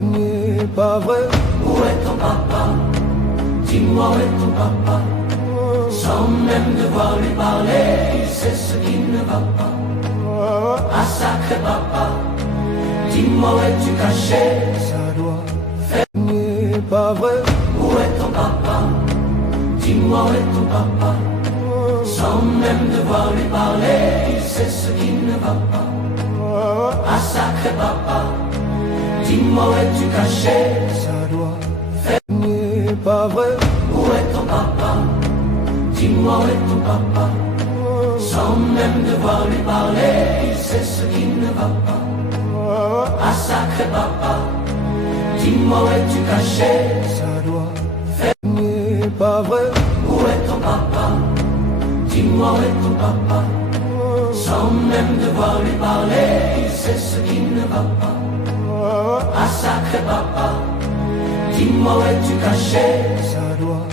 N'est pas vrai. Où est ton papa? Dis-moi où est ton papa? Sans même devoir lui parler, il sait ce qui ne va pas. Ah sacré papa, dis-moi où es-tu caché? Ça doit faire. N'est pas vrai. Où est ton papa? Dis-moi où est ton papa? Sans même devoir lui parler, il sait ce qui ne va pas. Ah sacré papa, dis-moi où es-tu caché? Ça doit faire. N'est pas vrai. Où est ton papa? Dis-moi où est ton papa? Sans même devoir lui parler, il sait ce qui ne va pas. Ah sacré papa, dis-moi où es-tu caché? Ça doit faire. N'est pas vrai. Où est ton papa? Dis-moi où est ton papa? Sans même devoir lui parler, il sait ce qui ne va pas. Ah sacré papa, dis-moi où es-tu caché? Ça doit